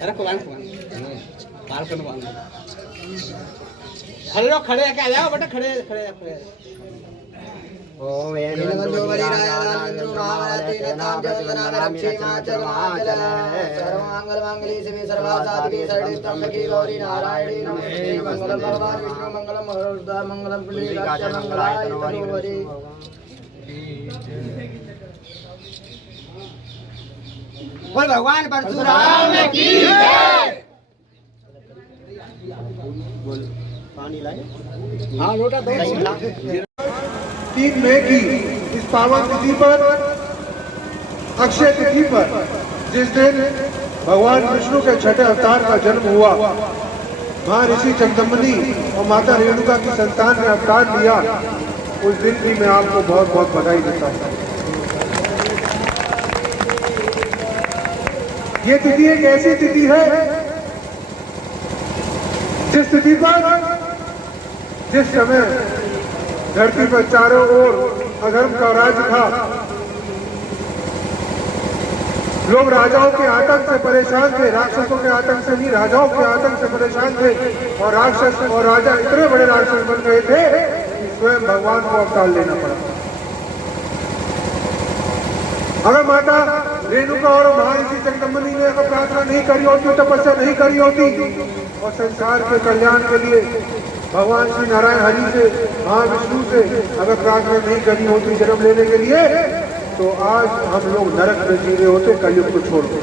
अरे कुरान पार करने वाले खड़े रहो, खड़े आके आ जाओ बेटा, खड़े खड़े खड़े। ओम सर्वमंगल मांगल्ये शिवे सर्वासाधिके शरणे त्र्यंबके गौरी नारायणी नमस्ते। मंगलम भगवान विष्णु मंगलम गरुड़ध्वज मंगलम पुंडरीकाक्ष मंगलाय तनोहरि। बोल भगवान परशुराम की जय। बोल पानी लाए। हाँ लोटा दो। 3 मई की इस पावन तिथि पर, अक्षय तिथि पर, जिस दिन भगवान विष्णु के छठे अवतार का जन्म हुआ, महर्षि चंद्रमणि और माता रेणुका की संतान ने अवतार लिया, उस दिन भी मैं आपको बहुत बहुत बधाई देता हूँ। ये तिथि एक ऐसी तिथि है जिस तिथि पर, जिस समय धरती पर चारों ओर अधर्म का राज था, लोग राजाओं के आतंक से परेशान थे, राक्षसों के आतंक से नहीं, राजाओं के आतंक से परेशान थे, और राक्षस और राजा इतने बड़े राक्षस बन गए थे कि स्वयं भगवान को अवतार लेना पड़ा। अगर माता रेणुका और महर्षि चंद्रमणि ने अगर प्रार्थना नहीं करी होती, तपस्या नहीं करी होती और संसार के कल्याण के लिए भगवान श्री नारायण हरि से, महाविष्णु से अगर प्रार्थना नहीं करी होती जन्म लेने के लिए, तो आज हम लोग नरक में जी रहे होते, कलयुग को छोड़ के।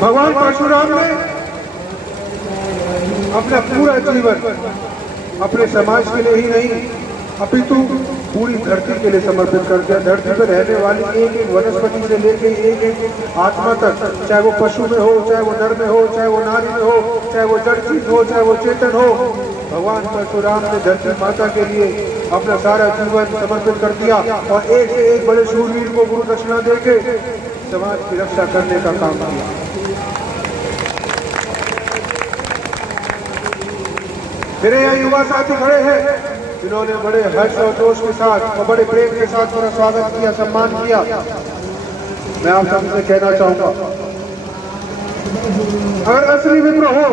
भगवान परशुराम ने अपना पूरा जीवन अपने समाज के लिए ही नहीं, अपितु पूरी धरती के लिए समर्पित कर दिया। धरती पर रहने वाली एक एक वनस्पति से लेकर एक एक आत्मा तक, चाहे वो पशु में हो, चाहे वो नर में हो, चाहे वो नारी में हो, चाहे वो जड़ चीज हो, चाहे वो चेतन हो, भगवान परशुराम ने धरती माता के लिए अपना सारा जीवन समर्पित कर दिया और एक से एक बड़े शूरवीर को गुरु दक्षिणा देके समाज की रक्षा करने का काम किया। मेरे यहाँ युवा साथी खड़े हैं जिन्होंने बड़े हर्ष और जोश के साथ और बड़े प्रेम के साथ मेरा स्वागत किया, सम्मान किया। मैं आप सबसे कहना चाहूंगा, अगर असली मित्र हो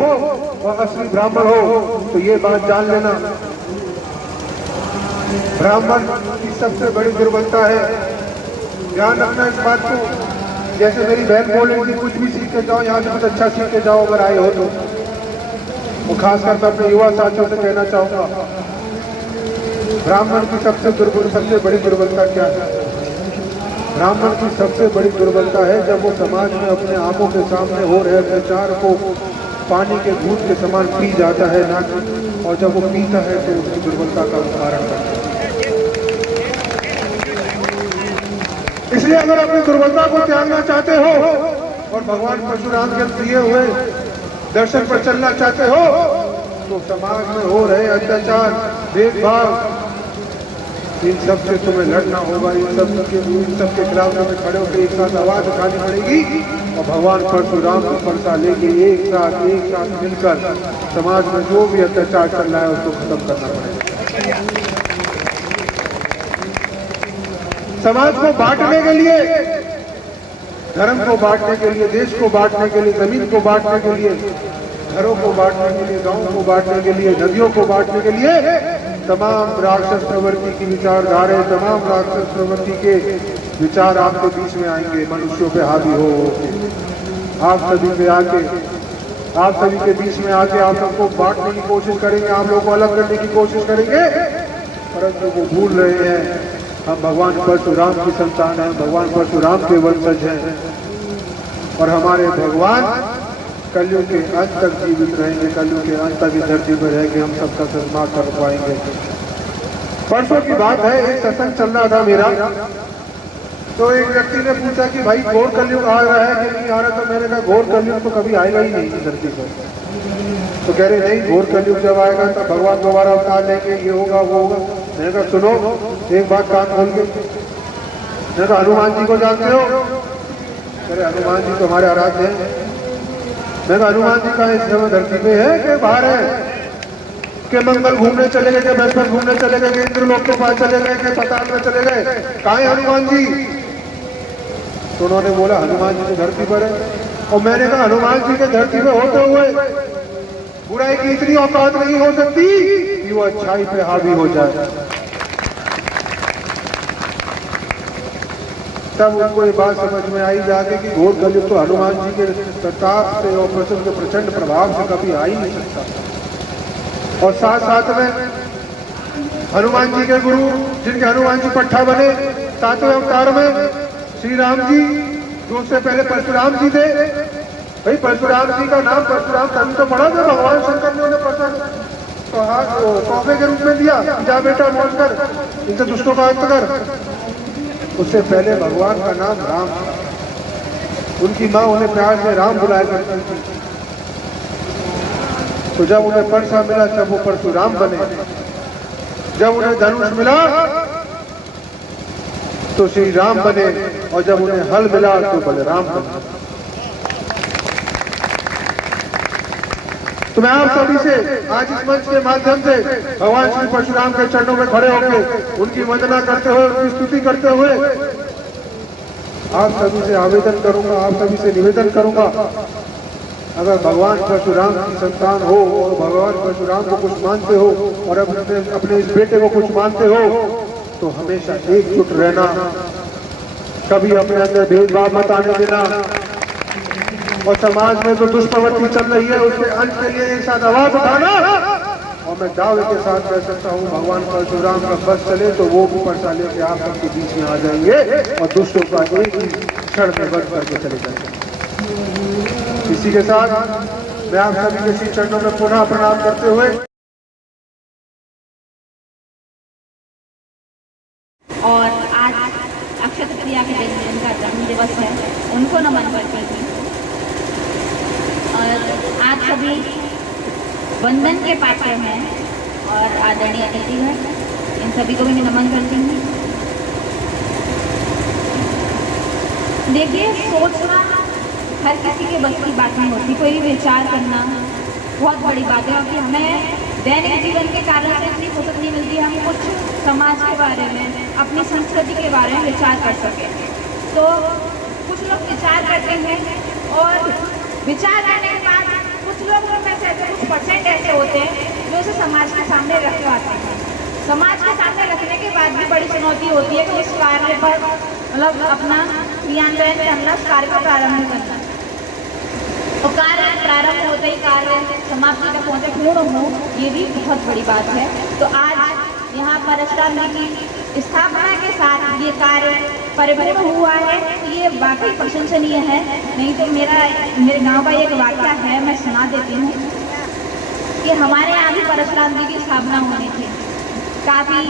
और असली ब्राह्मण हो तो ये बात जान लेना, ब्राह्मण की सबसे बड़ी दुर्बलता है। ध्यान रखना इस बात को। जैसे मेरी बहन बोल रही थी, कुछ भी सीख के जाओ, यहाँ से कुछ अच्छा सीख के जाओ अगर आए हो तो। वो खासकर मैं अपने युवा साथियों से कहना चाहूंगा, ब्राह्मण की सबसे बड़ी दुर्बलता क्या है? ब्राह्मण की सबसे बड़ी दुर्बलता है जब वो समाज में अपने आंखों के सामने हो रहे अत्याचार को पानी के घूंट के समान पी जाता है ना, और जब वो पीता है तो उसकी दुर्बलता का उदाहरण करता है। इसलिए अगर अपनी दुर्बलता को त्यागना चाहते हो और भगवान परशुराम के दिए हुए दर्शन पर चलना चाहते हो, तो समाज में हो रहे अत्याचार, भेदभाव, इन सब से तुम्हें लड़ना होगा। इन सब के खिलाफ तुम्हें खड़े होकर एक साथ आवाज उठानी पड़ेगी और भगवान परशुराम को परसा लेके एक साथ मिलकर समाज में जो भी अत्याचार चल रहा है उसको खत्म करना पड़ेगा। समाज को बांटने के लिए, धर्म को बांटने के लिए, देश को बांटने के लिए, जमीन को बांटने के लिए, घरों को बांटने के लिए, गांवों को बांटने के लिए, नदियों को बांटने के लिए तमाम राक्षस प्रवृत्ति की विचारधाराएं, तमाम राक्षस प्रवृत्ति के विचार आपके बीच में आएंगे, मनुष्यों पे हावी हो। आप सभी पे आके, आप सभी के बीच में आके आप सबको बांटने की कोशिश करेंगे, आप लोगों को अलग करने की कोशिश करेंगे, परंतु वो भूल रहे हैं हम भगवान परशुराम की संतान हैं, भगवान परशुराम के वंशज हैं और हमारे भगवान कलयुग के अंत तक जीवित रहेंगे, कलयुग के अंत तक इस धरती पर रहेंगे, हम सबका सम्मान कर पाएंगे। परसों की बात है, एक सत्संग चल रहा था मेरा, तो एक व्यक्ति ने पूछा कि भाई घोर कलयुग आ रहा है कि नहीं आ रहा? तो मैंने कहा घोर कलयुग तो कभी आएगा ही नहीं इस धरती पर। तो कह रहे नहीं, घोर कलयुग जब आएगा तो भगवान दोबारा अवतार लेंगे, ये होगा वो होगा। मैंने कहा सुनो एक बात कान खोल के, मैंने कहा हनुमान जी को जानते हो? कह रहे हनुमान जी तो हमारे आराध्य हैं। मैं हनुमान जी का इस समय धरती पे है कि बाहर है? कि मंगल घूमने चले गए, कि बृहस्पति घूमने चले गए, कि इंद्रलोक के पास चले गए, कि पताल में चले गए? कहाँ है हनुमान जी? तो उन्होंने बोला हनुमान जी तो धरती पर है। और मैंने कहा हनुमान जी के धरती पे होते हुए बुराई की इतनी औकात नहीं हो सकती कि वो अच्छाई पे हावी हो जाए। तब उनको ये बात समझ में आई जाके कि घोर कलयुग तो हनुमान जी के प्रताप से और प्रचंड प्रभाव से कभी आ ही नहीं सकता। और साथ साथ में हनुमान जी के गुरु जिनके हनुमान जी पट्टा बने 7वें अवतार में श्री राम जी, जो उससे पहले परशुराम जी थे। भाई परशुराम जी का नाम परशुराम तभी तो पड़ा था भगवान शंकर ने उन्हें तोहफे के रूप में दिया, जा बेटा मौज कर, इनसे दुष्टों का अंत कर। उससे पहले भगवान का नाम राम था। उनकी माँ उन्हें प्यार से राम बुलाया करती थी। तो जब उन्हें परसा मिला तब वो परशुराम बने। जब उन्हें धनुष मिला तो श्री राम बने, और जब उन्हें हल मिला तो बलराम बने। तो मैं आप सभी से आज इस मंच के माध्यम से भगवान श्री परशुराम के चरणों में खड़े होकर उनकी वंदना करते हुए, उनकी स्तुति करते हुए आप सभी से आवेदन करूंगा, आप सभी से निवेदन करूंगा, अगर भगवान परशुराम की संतान हो और भगवान परशुराम को कुछ मानते हो और अपने इस बेटे को कुछ मानते हो तो हमेशा एकजुट रहना, कभी अपने अंदर भेदभाव मत आने देना। और समाज में जो दुष्प्रवृत्ति चल रही है उसके अंत के लिए एक साथ आवाज उठाना। और मैं दावे के साथ कह सकता हूँ भगवान परशुराम का बस चले तो वो भी परसा लेके आप सबके बीच में आ जाएंगे और दुष्टों का एक ही क्षण में बंद करके चले जाएंगे। इसी के साथ मैं आप सभी के श्री चरणों में पुनः प्रणाम करते हुए और आज अक्षय तृतीया के दिन जिनका जन्म दिवस है उनको नमन करती हूँ। और आज सभी वंदन के पात्र हैं और आदरणीय अतिथिगण, इन सभी को भी मैं नमन करती हूँ। देखिए, सोचना हर किसी के बस की बात नहीं होती। कोई भी विचार करना बहुत बड़ी बात है, क्योंकि हमें दैनिक जीवन के कारण से इतनी फुर्सत नहीं मिलती हम कुछ समाज के बारे में, अपनी संस्कृति के बारे में विचार कर सकें। तो कुछ लोग विचार करते हैं और विचार करने के बाद कुछ लोग में से कुछ परसेंट ऐसे होते हैं जो उसे समाज के सामने रख पाते हैं। समाज के सामने रखने के बाद भी बड़ी चुनौती होती है कि उस कार्य पर मतलब अपना क्रियान्वयन करना, उस कार्य को प्रारंभ करना। तो कार्य प्रारंभ होते ही कार्य समाप्ति तक पहुँचे पूर्ण हो, ये भी बहुत बड़ी बात है। तो आज यहाँ परशुराम जी की स्थापना के साथ ये कार्य परिपूर्ण हुआ है, तो ये वाकई प्रशंसनीय है। नहीं तो मेरे गांव का एक वाक्य है, मैं सुना देती हूँ कि हमारे यहाँ भी परशुराम जी की स्थापना होनी थी। काफ़ी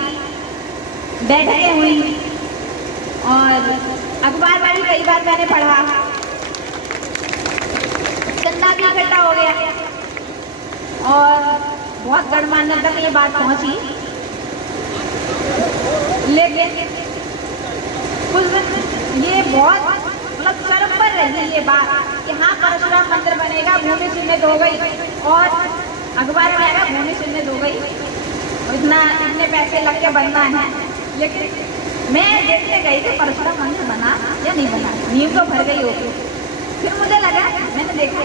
बैठकें हुई और अखबार में भी कई बार मैंने पढ़ा, चंदा भी इकट्ठा हो गया और बहुत गणमान्य तक ये बात पहुंची। लेकिन कुछ दिन ये बहुत मतलब चरम पर रही ये बात कि हाँ परशुराम मंदिर बनेगा, भूमि चिन्हित हो गई और अखबार में आएगा भूमि चिन्हित हो गई, इतने पैसे लग के बनना है। लेकिन मैं देखने गई थी परशुराम मंदिर बना या नहीं बना, नींव तो भर गई होगी। फिर मुझे लगा, मैंने देखा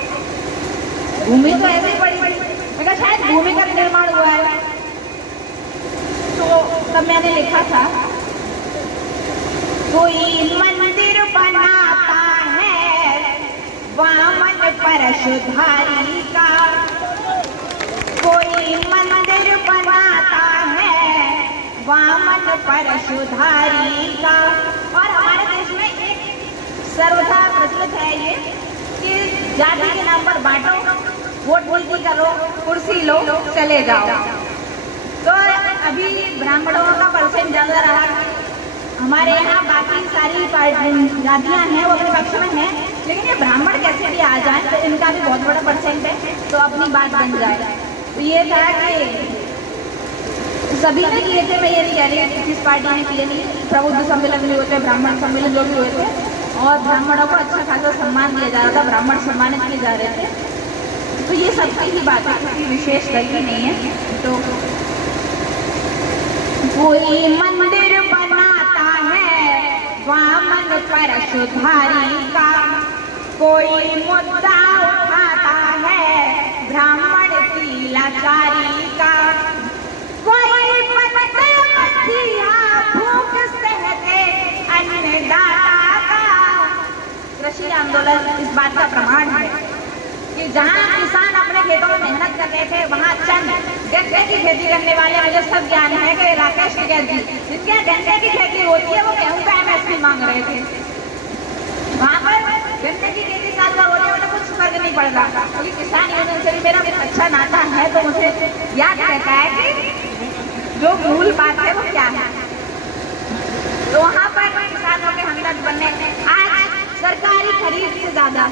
भूमि तो ऐसे ही बड़ी बड़ी, मैं कहा शायद भूमि का निर्माण हुआ है। तो तब मैंने लिखा था, कोई मंदिर बनाता है वामन परशुधारी का, कोई मंदिर बनाता है वामन परशुधारी का। और हमारे देश में एक सर्वथा प्रचलित है ये कि जाति के नाम पर बांटो, वोट गिनती करो, कुर्सी लो, चले जाओ। तो अभी ब्राह्मणों का परसेंट ज़्यादा रहा। हमारे यहाँ बाकी सारी जातियाँ हैं वो अपने पक्ष में हैं, लेकिन ये ब्राह्मण कैसे भी आ जाए तो इनका भी बहुत बड़ा परसेंट है, तो अपनी बात बन जाए। तो ये था कि सभी ने किए थे, मैं ये नहीं कह रही किस पार्टी ने किए नहीं, प्रबुद्ध सम्मेलन भी होते, ब्राह्मण सम्मेलन जो भी हुए थे और ब्राह्मणों को अच्छा खासा सम्मान दिया जा रहा था, ब्राह्मण सम्मानित किए जा रहे थे। तो ये सबकी ही बात है, किसी विशेष दल की नहीं है। तो कोई मंदिर बनाता है वामन परशुधारी का, कोई मुद्दा उठाता है ब्राह्मण की लाचारी का, कोई बनता मसीहा भूख सहते अन्नदाता का। कृषि आंदोलन इस बात का प्रमाण है कि जहाँ किसान अपने खेतों में मेहनत कर रहे थे, वहाँ चंद गन्ने की खेती करने वाले, मुझे सब ज्ञान है कि राकेश टिकैत जी जिनके गन्ने की खेती होती है, वो गेहूं का MSP मांग रहे थे। वहाँ पर गन्ने की खेती साल भर हो रही है, मतलब कुछ फर्क नहीं पड़ रहा, क्योंकि किसान यूनियन से भी मेरा अच्छा नाता है, तो मुझे याद रहता है कि जो मूल बात है वो क्या है। तो वहाँ पर किसानों के हमदर्द बनने, आज सरकारी खरीद से ज्यादा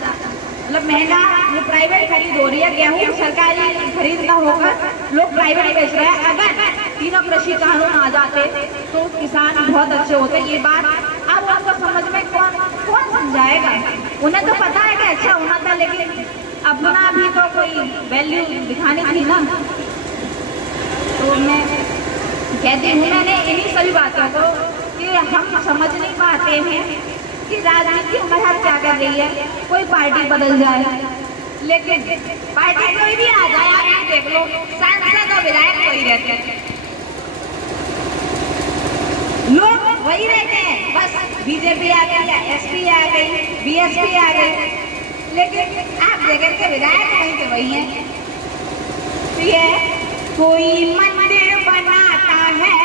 मतलब महंगा जो प्राइवेट खरीद हो रही है, गेहूं सरकारी खरीद ना होकर लोग प्राइवेट बेच रहे हैं। अगर तीनों कृषि कानून आ जाते तो किसान बहुत अच्छे होते। ये बात अब उनको समझ में कौन समझाएगा? उन्हें तो पता है कि अच्छा होना था, लेकिन अपना भी तो कोई वैल्यू दिखानी थी ना। तो मैं कहती हूँ, मैंने इन्हीं सभी बातों को कि हम समझ नहीं पाते हैं कि राजनीति हमारे हाथ क्या कर रही है। कोई पार्टी बदल जाए, लेकिन पार्टी कोई भी आ जाए, आप ये देख लो, सांसद और विधायक वही रहते हैं, लोग वही रहते हैं, बस बीजेपी आ गई या SP आ गई, BSP आ गई, लेकिन आप देखें कि विधायक वहीं के वही हैं। तो ये कोई मंदिर बनाता है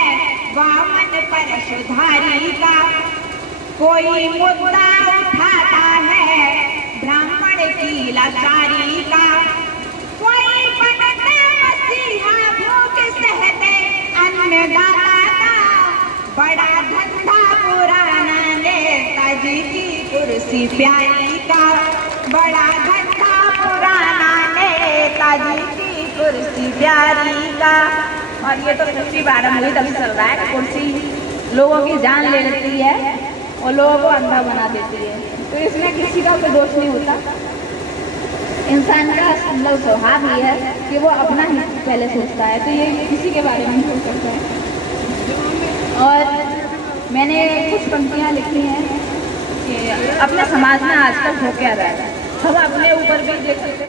वामन परशुधारी का, कोई मुद्दा उठाता है ब्राह्मण की लाचारी का, कोई बनता मसीहा भूख सहते अन्नदाता का, बड़ा धंधा पुराना नेताजी की कुर्सी प्यारी का, बड़ा धंधा पुराना नेताजी की कुर्सी प्यारी का। और ये तो कुर्सी 12 महीने तक चल रहा है। कुर्सी लोगों की जान ले लेती है और लोगों को अंधा बना देती है, तो इसमें किसी का कोई दोष नहीं होता। इंसान का मतलब स्वभाव ही है कि वो अपना ही पहले सोचता है, तो ये किसी के बारे में नहीं सोच सकता है। और मैंने कुछ पंक्तियाँ लिखी हैं कि अपने समाज में आजकल हो क्या रहा है, हम अपने ऊपर भी देख सकते हैं।